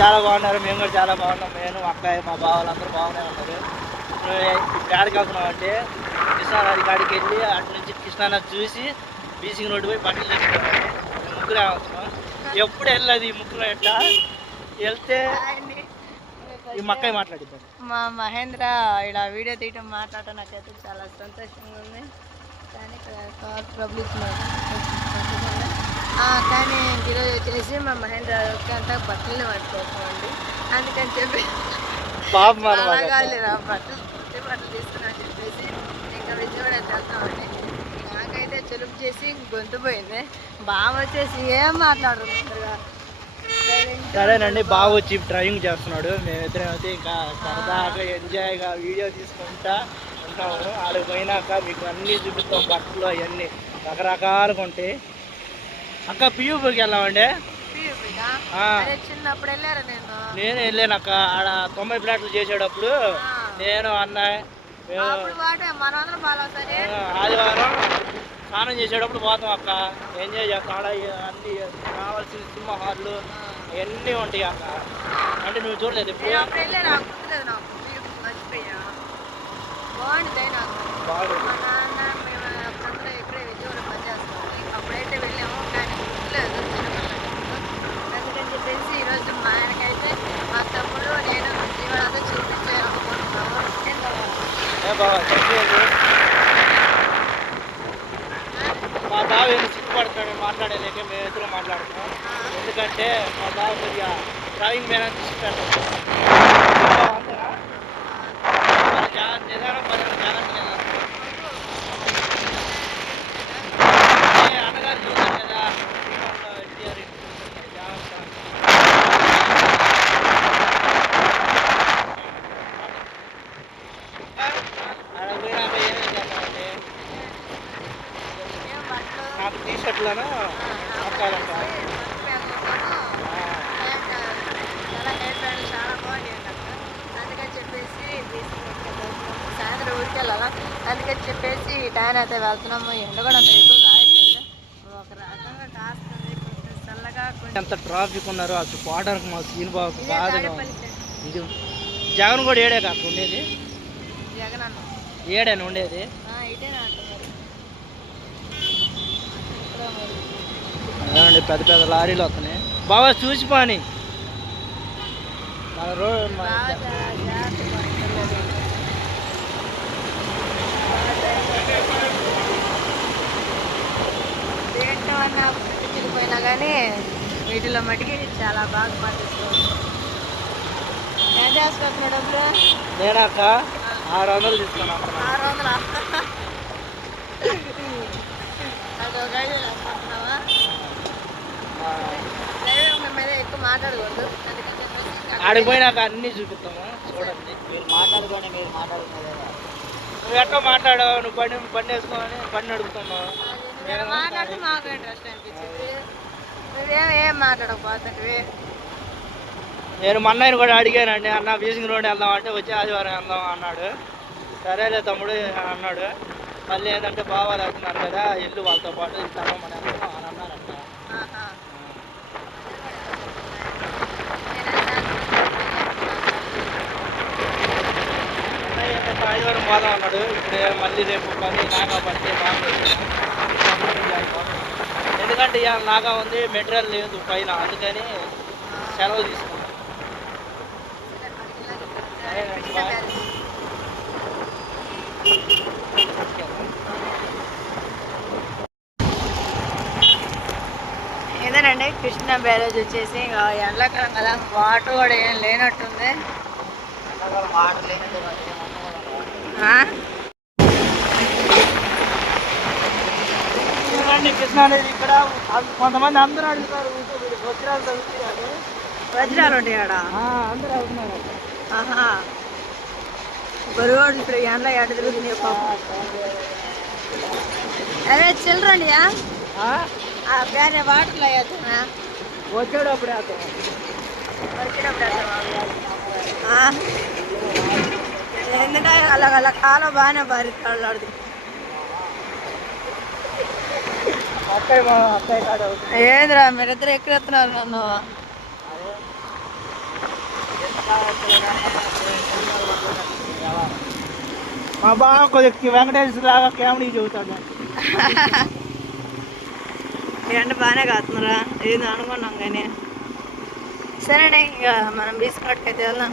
చాలా బాగున్నారు మేము కూడా చాలా బాగున్నాం. నేను అక్క మా బావాలు అందరూ బాగానే ఉన్నారు. ఇప్పుడు ఇప్పుడు ఎక్కడికి వెళ్తున్నాం అంటే కృష్ణానది కాడికి వెళ్ళి అటు నుంచి కృష్ణానది చూసి బీసింగ్ రోడ్డు పోయి బట్టలు తెచ్చుకోవాలి. మేము ముగ్గురే వెళ్తున్నాం ఎప్పుడు వెళ్ళదు ఈ ముగ్గురు ఎట్లా? వెళ్తే ఈ మక్కయ్య మాట్లాడిద్దాం. మా మహేంద్ర ఇలా వీడియో తీయటం మాట్లాడటం నాకైతే చాలా సంతోషంగా ఉంది. కానీ ఇక్కడ పబ్లిక్ కానీ ఈరోజు వచ్చేసి మా మహేంద్ర అంతా బట్టలు పట్టుకోకండి. అందుకని చెప్పి కాదురా బట్టలు. బట్టలు తీసుకున్నా చెప్పేసి ఇంకా విజయవాడ వెళ్తామండి నాకైతే చులుపు చేసి గొంతు పోయింది. బాగా వచ్చేసి ఏం గా సరేనండి బాగా వచ్చి డ్రైవింగ్ చేస్తున్నాడు. మేమిద్దరం అయితే ఇంకా సరదాగా ఎంజాయ్గా వీడియో తీసుకుంటా ఉంటాము. ఆడికి పోయినాక మీకు అన్నీ చూపిస్తాం బట్టలు అవన్నీ. రకరకాలుగా ఉంటాయి. అక్క పియూపుకి వెళ్ళామండి. చిన్నప్పుడు వెళ్ళారా నేను నేను వెళ్ళాను అక్క. ఆడ తొంభై ప్లాట్లు చేసేటప్పుడు. నేను అన్నయ్య ఆదివారం స్నానం చేసేటప్పుడు పోతాం అక్క. ఎంజాయ్ చేస్తాం. ఆడ అన్ని కావాల్సిన సినిమా హార్లు అవన్నీ ఉంటాయి అక్క. అంటే నువ్వు చూడలేదు ఇప్పుడు అప్పుడు వెళ్ళా నాకు గుర్తులేదు నాకు పియూపీ మర్చిపోయా బాగుంటుంది నాకు బాగా మా నాన్న మేము అప్పుడంతా ఇక్కడే విజయవాడ పనిచేస్తాం అప్పుడైతే వెళ్ళాము కానీ గుర్తులేదు చిన్నపిల్లలు అందుకని చెప్పేసి ఈరోజు మా ఆయనకైతే మా తమ్ముడు నేను బావ చెప్పేది మా బావ ఏమి సిగ్గుపడతాడు మాట్లాడలేక మేము ఇద్దరు మాట్లాడుతున్నాం. ఎందుకంటే మా బావ కొద్దిగా డ్రాయింగ్ మీద తీసుకుంటాడు. నిదానం పదహారు జాగ్రత్త కదా ఏ అన్నగారు చూశారు కదా శ్రీకాకుళంలో ఎన్టీఆర్ ఇంటి జాగ్రత్త ఆడ పోయినాక ఏమేం చేస్తామంటే ఏం బట్టలు నాకు టీ షర్ట్లను? అక్కాలంట సాయంత్రం ఊరికి వెళ్ళాలా? అందుకని చెప్పేసి టైం అయితే వెళ్తున్నాము. ఎండ కూడా అంత ఎక్కువ కాయట్లేదు ఒక రకంగా కాస్తుంది కొంచెం చల్లగా ఎంత ట్రాఫిక్ ఉన్నారు అసలు పోవడానికి మా సీన్ బాబు ఇదే బాధగా జగన్ కూడా ఏడే కాక ఉండేది? జగన్ అన్న ఏడేనా ఉండేది ఆ, ఇదే నా అంటున్నారు ఇక్కడ మరి. అదేనండి పెద్ద పెద్ద లారీలు వస్తున్నాయి. బాబా చూసి పాని. మన రోడ్ చిరిగిపోయినా కానీ వీటిలో మటుకి చాలా బాగా పనిచేస్తుంది. ఏం చేసుకుంటున్నాడు డబ్బులు నేనాక ఆరు వందలు తీసుకున్నా ఆరు వందల అది ఒక ఐదు వేసుకుంటున్నావా దైవం మీ మీద ఎక్కువ మాట్లాడకూడదు. ఆడికి పోయినాక అన్నీ చూపిస్తాము. చూడండి. మీరు మాట్లాడుకోండి మీరు మాట్లాడుకునే నువ్వు ఎట్లా మాట్లాడావు? నువ్వు బండి బండి వేసుకోని బండి అడుగుతున్నావు. నేను మాట్లాడితే మాకు ఇంట్రెస్ట్ అనిపించింది. ఏం నేను మా అన్నయ్యని కూడా అడిగానండి అన్న బీసింగ్ రోడ్ వెళ్దాం అంటే వచ్చే ఆదివారం వెళ్దాం అన్నాడు. సరేలే తమ్ముడు అన్నాడు. మళ్ళీ ఏంటంటే బావాలు వెళ్తున్నారు కదా ఇల్లు వాళ్ళతో పాటు ఇస్తాను మన అని అన్నారంట ఆహా. అన్నయ్య ఏంటంటే ఆదివారం పోదాం అన్నాడు. ఇప్పుడు మళ్ళీ రేపు పని నాగా పడితే ఎందుకంటే ఇవాళ నాగా ఉంది మెటీరియల్ లేదు పైన. అందుకని సెలవు తీసుకున్నాను ఇదేనండి కృష్ణా బ్యారేజ్ వచ్చేసి ఎండాకాలం కదా. వాటర్ కూడా ఏం లేనట్టుంది. ఆ? చూడండి కృష్ణానది ఇక్కడ. కొంతమంది అందరూ అడుగుతారు వజ్రాలు తగ్గుతారు వజ్రాలు ఉంటాయి ఆడ అందరూ అడుగుతున్నారు. ఆహా. బరువాడు ఇప్పుడు ఎండ ఎట తిరుగుతున్నాయి పాపం. చిల్లరండియా ఆ? ఆ బ్యాన్ వాటర్లో వేస్తున్నా వచ్చాడు అప్పుడే అతను వచ్చేటప్పుడు? ఎందుకంటే అలా అలా కాలం బాగానే అవుతుంది ఏంద్రా మీరిద్దరు ఎక్కడ ఎత్తున్నారు నన్ను? మా బావ కొద్దిగా వెంకటేశ్వర లాగా కామెడీ చెబుతాడు. ఎండ బాగానే కాస్తున్నారా ఏదో అనుకున్నాం కానీ. సరేనే ఇక మనం బీస్కట్కి అయితే వెళ్దాం.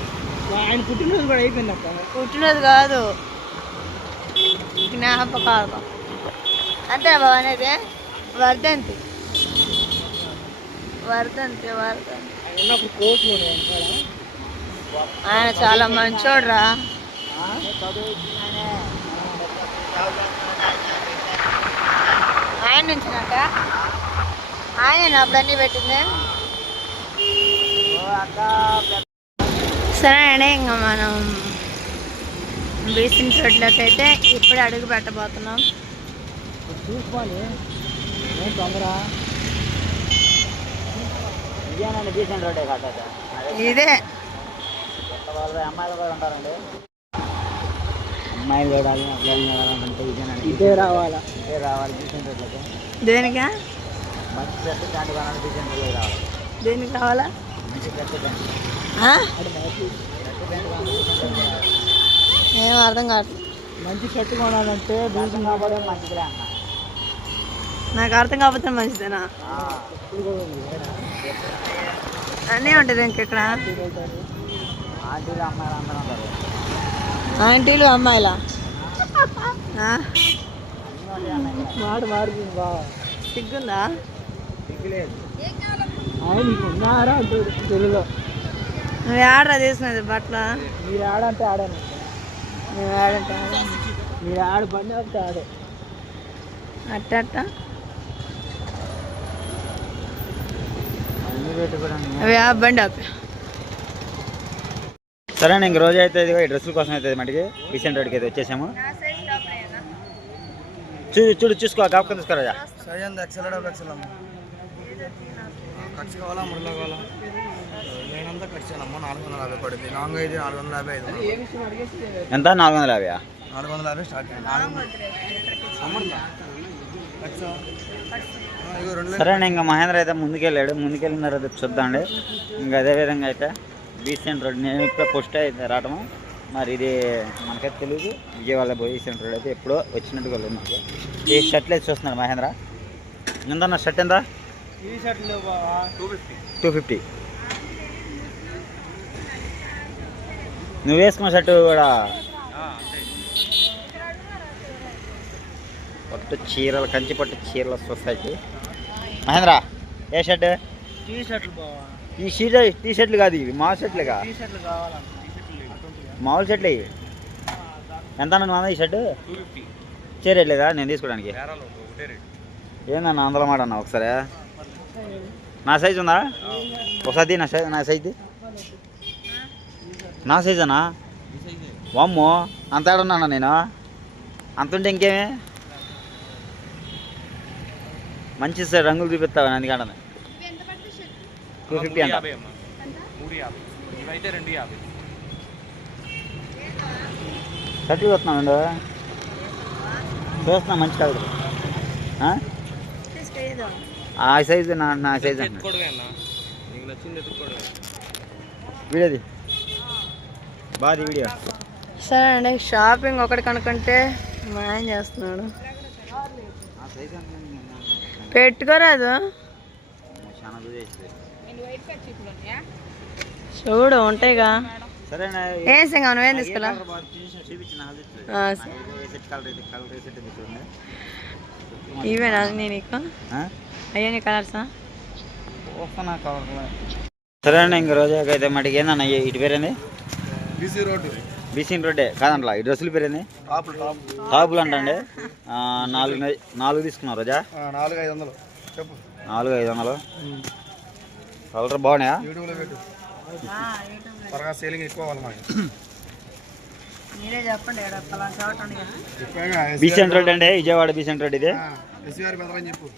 ఆయన పుట్టినరోజు కూడా అయిపోయింది అక్క. పుట్టినది కాదు. జ్ఞాపకార్థం. అంతే బాబు అనేది? వర్ధంతి. వర్ధంతి వర్ధంతి. ఆయన చాలా మంచోడ్రా. ఆ? ఆయన నుంచినాక? ఆయన అప్పుడన్నీ పెట్టింది. ఓ అక్క పెద్ద సరే అండి ఇంకా మనం బీసింగ్ రోడ్లోకి అయితే ఇప్పుడే అడుగు పెట్టబోతున్నాం. చూసుకోవాలి ఇదే. అమ్మాయిలు కూడా ఉంటారండి. అమ్మాయిలు ఇదేనండి ఇదే రావాలా? ఇదే రావాలి రోడ్లకి దేనికా? మంచి చెట్టు దాంట్లో రావాలి. దేనికి కావాలా? మంచి చెట్టు ఏం అర్థం కావట్లేదు మంచి షర్ట్ కొనాలంటే అన్న. నాకు అర్థం కాకపోతే మంచిదేనా? అన్నీ ఉంటుంది ఇంకెక్కడ ఆంటీలు అమ్మాయిలు మారుతుంది బాగా సిగ్గుందా? సిగ్గులేదు. ఆయన ఉన్నారా తెలుగులో? నువ్వు ఆడరా తీసుకున్నది బట్టలు మీరు ఆడంటే ఆడాను. నువ్వు ఆడంటే ఆడ. మీరు ఆడు బండి అంటే ఆడే. అట్ట అట్ట? అవి ఆ బండి ఆపి. సరే ఇంక రోజు అయితే ఇదిగో ఈ డ్రెస్సుల కోసం అయితే మటుకి రీసెంట్ రోడ్కి అయితే వచ్చేసాము. చూడు చూడు చూసుకో కాపుకొని తీసుకోరాజా. సైజ్ అంత ఎక్సెల్ డబుల్ ఎక్సెల్ అమ్మ ఖర్చు కావాలా మురళ కావాలా? నాలుగు వందల యాభై పడింది. నాలుగు ఐదు నాలుగు వందల యాభై ఐదు వందలు. ఎంత? నాలుగు వందల యాభై నాలుగు వందల యాభై. స్టార్ట్ సరే ఇంకా మహేంద్ర అయితే ముందుకెళ్ళాడు. ముందుకెళ్ళిన తర్వాత చూద్దాండి ఇంకా అదే విధంగా అయితే బీసెంట్ రోడ్ నేను ఇప్పుడు ఫస్ట్ అయితే రావటము. మరి ఇది మనకైతే తెలియదు విజయవాడ పోయి బీసెంట్ రోడ్ అయితే ఎప్పుడో వచ్చినట్టుగా లేదు మాకు ఈ షర్ట్లు అయితే చూస్తున్నాడు మహేంద్ర. ఎంత? షర్ట్ ఎంత టూ ఫిఫ్టీ టూ ఫిఫ్టీ నువ్వు వేసుకున్న షర్టు కూడా. పట్టు చీరల కంచి పట్టు చీరల సొసైటీ మహేంద్ర ఏ షర్ట్? టీ షర్ట్లు ఈ షీట్ టీ షర్ట్లు కాదు ఇవి మామూలు షర్ట్లుగా మామూలు షర్ట్లు ఇవి. ఎంత అన్న ఈ షర్ట్? చేరేట్లేదా నేను తీసుకోవడానికి. ఏందన్న అందులో మాట అన్న ఒకసారి? నా సైజు ఉందా? ఒకసారి నా సైజ్ నా సైజు నా సైజనా? వామ్మో అంత ఆడున్నాను నేను? అంత ఉంటే ఇంకేమి? మంచి సార్ రంగులు చూపిస్తావు అందుకని టూ ఫిఫ్టీ అంట. షర్ట్లు చూస్తున్నాను చూస్తున్నా మంచి కాదు ఆ? సైజు నా నా సైజు అంటున్నా బాది వీడియో సరే అండి షాపింగ్ ఒకటి కనుక్కుంటే మా ఆయన చేస్తున్నాడు. పెట్టుకోరాదు. చూడు ఉంటాయిగా. ఏం సింగం నువ్వేం చూడండి. ఇవేనా అన్నీ నీకు? అయ్యా నీ కలర్సా? సరే అండి ఇంక రోజుకి అయితే మటుకు ఏందన్న ఇటు పేరేంది? BC road. బీసీన్ రోడ్డే కాదంట్లా ఈ డ్రెస్సులు పేరేంది? టాప్ టాప్ టాపులు అంటండి. ఆ, నాలుగు నై- నాలుగు తీసుకున్నారు రోజా? నాలుగు ఐదు వందలు. చెప్పు. నాలుగు ఐదు వందలు. కలర్ బాగున్నాయా? యూట్యూబ్లో పెట్టు. త్వరగా సేలింగ్ ఎక్కువ రోడ్ అండి విజయవాడ బీసెంట్ రోడ్ ఇది? ఎస్వీఆర్ బెదరని చెప్పు.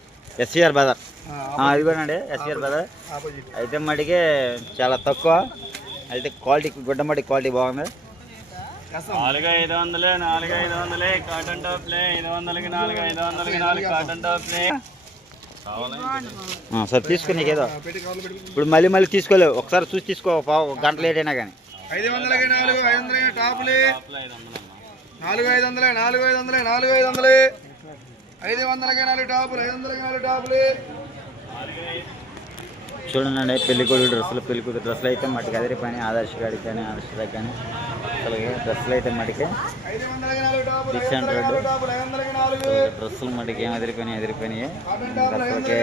ఎస్సీఆర్ బజార్ ఆ, అది కూడా అండి ఎస్సీఆర్ బజార్ ఆపోజిట్. అయితే మటుకి చాలా తక్కువ. అయితే క్వాలిటీ గుడ్డ మట్టి క్వాలిటీ బాగుంది. నాలుగు ఐదు వందలే నాలుగు ఐదు వందలే కాటన్ టాప్లే ఐదు వందలకి నాలుగు ఐదు వందలకి నాలుగు కాటన్ టాప్లే ఆ, సరే తీసుకుని నీకేదో ఇప్పుడు మళ్ళీ మళ్ళీ తీసుకోలేవు. ఒకసారి చూసి తీసుకో ఒక గంట లేట్ అయినా కానీ. ఐదు వందలకి నాలుగు ఐదు వందలకి టాపులే నాలుగు ఐదు వందలే నాలుగు. ఐదు వందలే నాలుగు ఐదు వందలే. ఐదు వందలకి నాలుగు టాపులు ఐదు వందలకి నాలుగు టాపులే చూడండి పెళ్ళి కొడుకు డ్రెస్సులు పెళ్ళి కూతురు డ్రెస్సులు అయితే మటుకు అదిరి పని ఆదర్శ గాడికి కానీ ఆదర్శ కానీ అసలు డ్రెస్సులు అయితే మటుకే సిక్స్ హండ్రెడ్ డ్రెస్సులు మటుకు ఏం అదిరిపోయినాయి అదిరిపోయినాయి డ్రెస్సులకి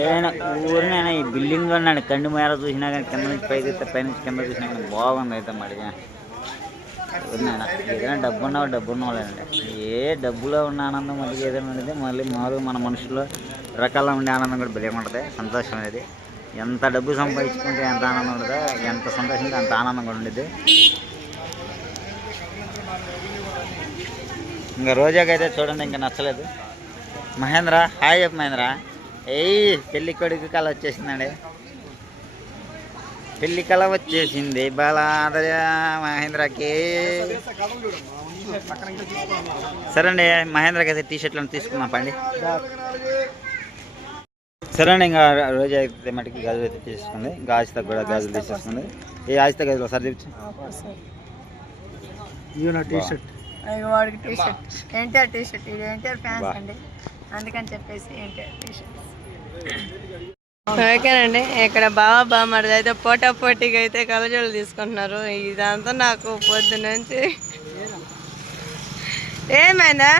ఏమైనా ఊరినైనా ఈ బిల్డింగ్ ఉన్నాడు కండి మేర చూసినా కానీ కింద నుంచి పైకి పైనుంచి పై నుంచి కింద చూసినా కానీ బాగుంది అయితే మడిగా ఏదైనా డబ్బు ఉన్నావు డబ్బు ఉన్నవాళ్ళండి ఏ డబ్బులో ఉన్న ఆనందం మళ్ళీ ఏదైనా ఉండేది మళ్ళీ మామూలుగా మన మనుషుల్లో రకాల ఉండే ఆనందం కూడా బిల్లిగా ఉంటుంది. సంతోషం అనేది. ఎంత డబ్బు సంపాదించుకుంటే ఎంత ఆనందం ఉండదు ఎంత సంతోషంగా అంత ఆనందం కూడా ఉండేది ఇంకా రోజాకైతే చూడండి ఇంకా నచ్చలేదు. మహేంద్ర హాయ్ చెప్పు మహేంద్ర. ఏయ్ పెళ్ళి కొడుకు కళ వచ్చేసిందండి. పెళ్ళి కళ వచ్చేసింది. బాలాదయ మహేంద్రకి. సరే అండి మహేంద్రకి అయితే టీ షర్ట్లను తీసుకున్నాం పండి. సరే అండి ఇంకా రోజు అయితే మటుకి గాజులు అయితే తీసుకుంది ఇంకా ఆశిత కూడా గాజులు తీసేసుకుంది. ఏ ఆశిత గాజులు ఒకసారి చూపించు. టీ షర్ట్ అయ్యో వాడికి T shirt NTR T shirt ఇది ఎన్టీఆర్ ఫ్యాన్స్. అండి. అందుకని చెప్పేసి ఎన్టీఆర్ టీ షర్ట్ ఓకేనండి. ఇక్కడ బావ బామ్మడిది అయితే పోటా పోటీగా అయితే కలజోళ్ళు తీసుకుంటున్నారు. ఇదంతా నాకు పొద్దు నుంచి. ఏమైందా?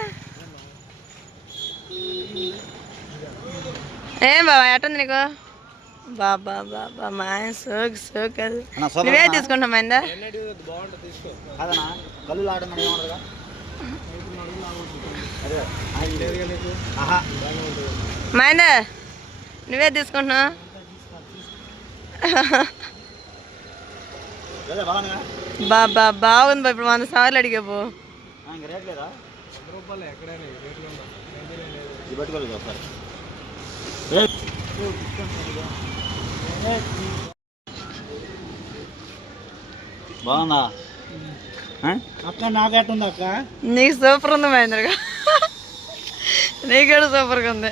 ఏం బాబా ఎట్టుంది నీకు? బాబా బాబా మా ఆయన సోకు సోకు. నువ్వే. తీసుకుంటామైందా మైందా నువ్వే బాగుందిగా బాబా బాగుంది బా ఇప్పుడు వంద సార్లు అడిగా పో. ఇంక రేట్ లేదా? ఇది పెట్టుకోలేదు ఒకసారి. బాగుందా? అక్క నాకెట్టుంది అక్క? నీకు సూపర్ ఉంది మహేంద్రగా. నీకు కూడా సూపర్గా ఉంది.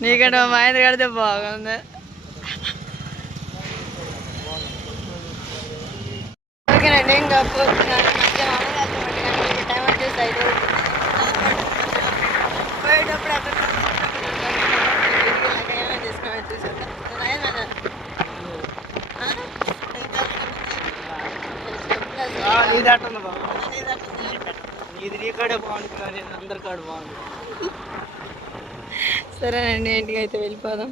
నీకంటే మా మహేంద్ర కడితే బాగుంది ఓకేనండి ఇంకా టైం వచ్చేసి ఐదు. పోయేటప్పుడు అక్కడ తీసుకొని చూసాక ఏమైనా నీది ఎట్టుంది బాబు నీది నీ కాడే బాగుంటుంది కానీ అందరి కాడ బాగుంది సరేనండి ఇంటికి అయితే వెళ్ళిపోదాం.